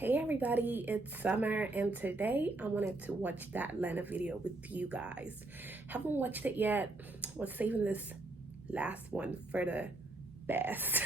Hey everybody, it's Summer, and today I wanted to watch that Lena video with you guys. Haven't watched it yet. Was saving this last one for the best.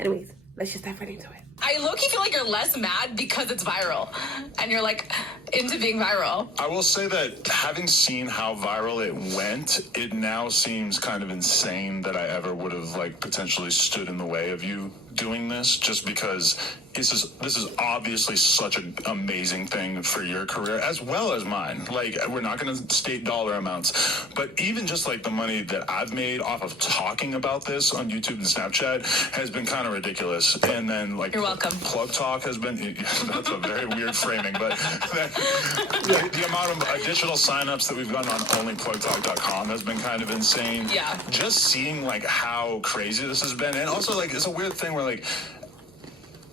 Anyways, let's just dive right into it. I low-key feel like you're less mad because it's viral and you're like into being viral. I will say that having seen how viral it went, it now seems kind of insane that I ever would have like potentially stood in the way of you doing this, just because this is obviously such an amazing thing for your career as well as mine. Like, we're not going to state dollar amounts, but even just like the money that I've made off of talking about this on YouTube and Snapchat has been kind of ridiculous. And then like, you're welcome. Plug Talk has been, that's a very weird framing, but the amount of additional signups that we've gotten on onlyplugtalk.com has been kind of insane. Yeah. Just seeing like how crazy this has been. And also like, it's a weird thing where like,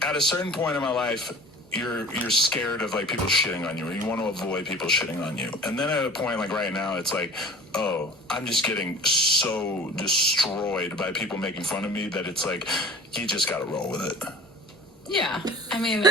at a certain point in my life, you're scared of like people shitting on you, or you want to avoid people shitting on you. And then at a point like right now, it's like, oh, I'm just getting so destroyed by people making fun of me that it's like, you just got to roll with it. Yeah, I mean,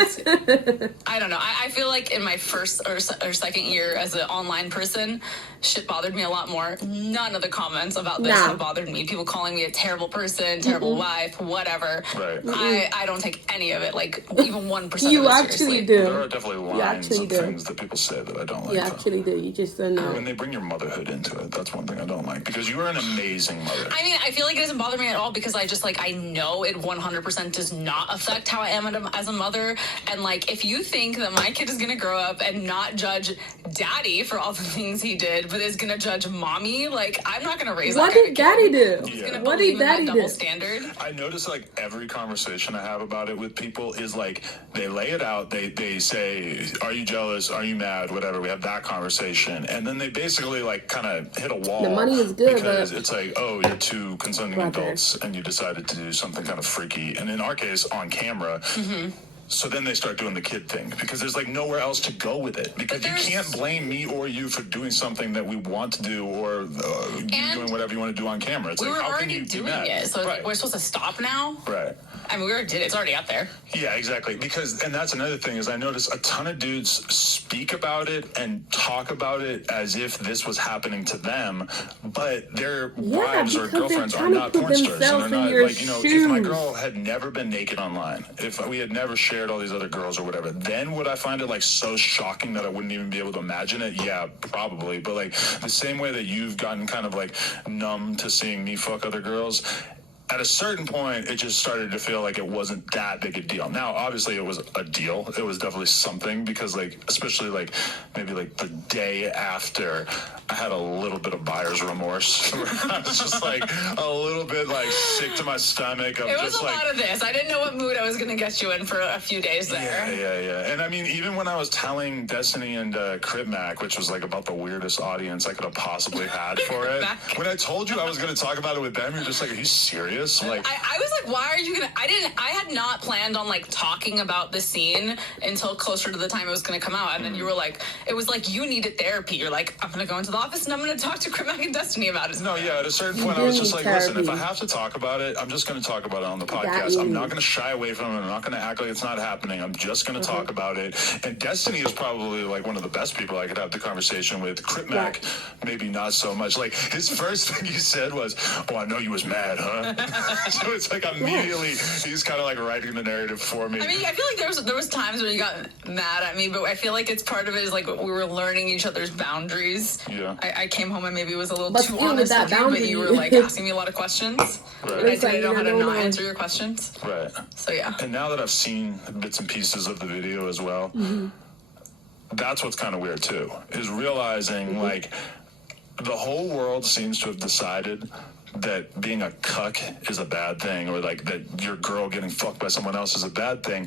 I don't know. I feel like in my first or second year as an online person, shit bothered me a lot more. None of the comments about this have bothered me. People calling me a terrible person, terrible wife, whatever. Right. I don't take any of it, like, even 1% of it seriously. You actually do. There are definitely lines of things that people say that I don't like. You actually do. You just don't know. When they bring your motherhood into it, that's one thing I don't like, because you are an amazing mother. I mean, I feel like it doesn't bother me at all because I just, like, I know it 100% does not affect how I am as a mother. And like, if you think that my kid is gonna grow up and not judge daddy for all the things he did, but is gonna judge mommy, like, I'm not gonna raise that kind of kid. What did daddy do? He's gonna What believe did daddy in that double do? standard. I notice like every conversation I have about it with people is like, they lay it out, they say, are you jealous, are you mad, whatever, we have that conversation, and then they basically like kind of hit a wall. The money is good, because but it's like, oh, you're two consenting adults and you decided to do something kind of freaky, and in our case on camera. So then they start doing the kid thing, because there's like nowhere else to go with it, because you can't blame me or you for doing something that we want to do, or you doing whatever you want to do on camera. It's we like, were how already can you doing do it, so like, we're supposed to stop now? Right. I mean, we already did it. It's already out there. Yeah, exactly. Because, and that's another thing, is I notice a ton of dudes speak about it and talk about it as if this was happening to them, but their wives or girlfriends are not porn stars. And they're not, like, you know, if my girl had never been naked online, if we had never shared all these other girls or whatever, then would I find it like so shocking that I wouldn't even be able to imagine it? Yeah, probably. But like the same way that you've gotten kind of like numb to seeing me fuck other girls, at a certain point, it just started to feel like it wasn't that big a deal. Now, obviously, it was a deal. It was definitely something, because, like, especially, like, maybe, like, the day after, I had a little bit of buyer's remorse. I was just, like, a little bit, like, sick to my stomach. It was a lot of this. I didn't know what mood I was going to get you in for a few days there. Yeah. And, I mean, even when I was telling Destiny and Crip Mac, which was, like, about the weirdest audience I could have possibly had for it, when I told you I was going to talk about it with them, you're just like, are you serious? Like, I was like, why are you gonna? I had not planned on like talking about the scene until closer to the time it was gonna come out, and then you were like, it was like you needed therapy. You're like, I'm gonna go into the office and I'm gonna talk to Mac and Destiny about it. No, yeah, at a certain point I was just like, listen, if I have to talk about it, I'm just gonna talk about it on the podcast. I'm not gonna shy away from it. I'm not gonna act like it's not happening. I'm just gonna talk about it. And Destiny is probably like one of the best people I could have the conversation with. Crip Mac, maybe not so much. Like, his first thing he said was, oh, I know you was mad, huh? So it's like immediately he's kind of like writing the narrative for me. I mean, I feel like there was times where you got mad at me, but I feel like it's part of it is like we were learning each other's boundaries. Yeah. I came home and maybe was a little too honest with you, but you were like asking me a lot of questions. Right. And I didn't know how to not answer your questions. Right. So yeah. And now that I've seen bits and pieces of the video as well, that's what's kind of weird too, is realizing like the whole world seems to have decided that being a cuck is a bad thing, or like that your girl getting fucked by someone else is a bad thing.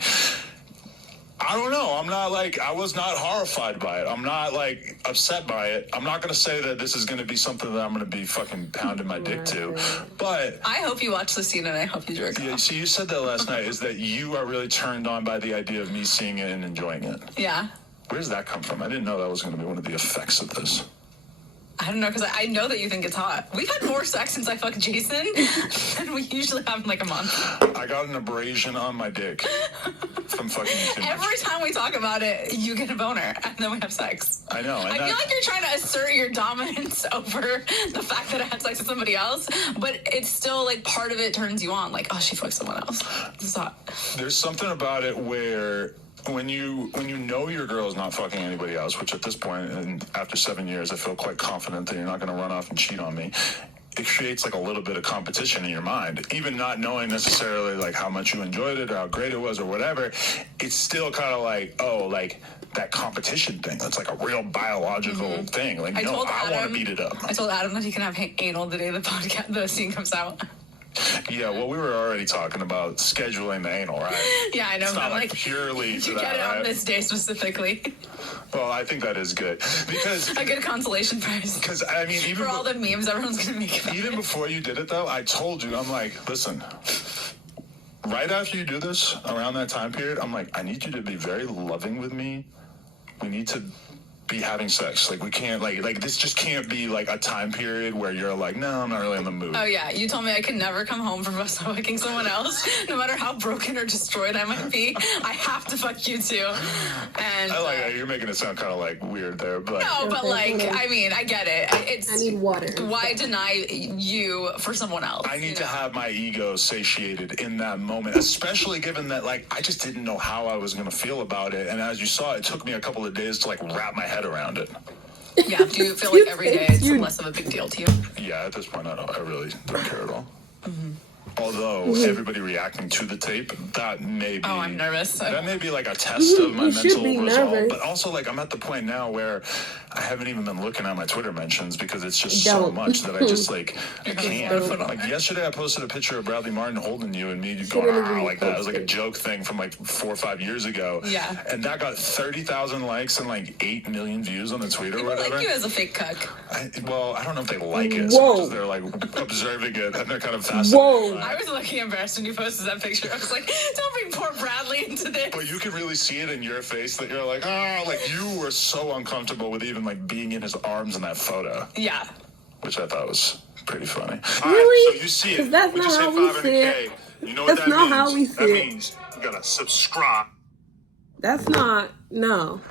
I don't know. I'm not like, I was not horrified by it. I'm not like upset by it. I'm not going to say that this is going to be something that I'm going to be fucking pounding my dick to, but I hope you watch the scene and I hope you jerk off. So you said that last night, is that you are really turned on by the idea of me seeing it and enjoying it. Yeah. Where does that come from? I didn't know that was going to be one of the effects of this. I don't know, because I know that you think it's hot. We've had more sex since I fucked Jason than we usually have in like a month. I got an abrasion on my dick from fucking you too much. Every time we talk about it, you get a boner, and then we have sex. I know. I feel like you're trying to assert your dominance over the fact that I had sex with somebody else, but it's still like part of it turns you on. Like, oh, she fucked someone else. This is hot. There's something about it where when you know your girl is not fucking anybody else, which at this point, and after 7 years, I feel quite confident that you're not going to run off and cheat on me. It creates like a little bit of competition in your mind, even not knowing necessarily like how much you enjoyed it or how great it was or whatever. It's still kind of like, oh, like that competition thing. That's like a real biological thing. Like, no, I want to beat it up. I told Adam that he can have anal the day the scene comes out. Yeah, well, we were already talking about scheduling the anal, right? Yeah, I know. It's not but like purely you for get that, it on right? this day specifically. Well, I think that is good because A good consolation prize. Because I mean, even for all the memes everyone's gonna make. Even before you did it, though, I told you, I'm like, listen. Right after you do this, around that time period, I'm like, I need you to be very loving with me. We need to be having sex. Like, we can't, like this just can't be like a time period where you're like, no, I'm not really in the mood. Oh yeah, you told me I could never come home from fucking someone else, no matter how broken or destroyed I might be. I have to fuck you too. And I like that. You're making it sound kind of like weird there, but no, but like, I mean, I get it. It's I need water. Why deny you for someone else? I need to have my ego satiated in that moment, especially given that, like, I just didn't know how I was going to feel about it. And as you saw, it took me a couple of days to, like, wrap my head around it. Yeah, do you feel like every day it's less of a big deal to you? Yeah, at this point, I really don't care at all. Although everybody reacting to the tape, that may be. Oh, I'm nervous. That may be like a test of my mental resolve. Nervous. But also, like, I'm at the point now where I haven't even been looking at my Twitter mentions because it's just so much that I just like I can't. Like yesterday, I posted a picture of Bradley Martin holding you and me going like that. It was like a joke thing from like 4 or 5 years ago. Yeah. And that got 30,000 likes and like 8 million views on the tweet or People whatever. like you as a fake cuck. I don't know if they like it so much as they're like observing it and they're kind of fascinated. Whoa. I was looking embarrassed when you posted that picture. I was like, don't bring poor Bradley into this. But you can really see it in your face that you're like, oh, like you were so uncomfortable with even like being in his arms in that photo. Yeah. Which I thought was pretty funny. Really? All right, so you see it. That's We not just how hit we 500K. see it. You know what That's that not means? how we see That it. means you gotta subscribe. That's not, no.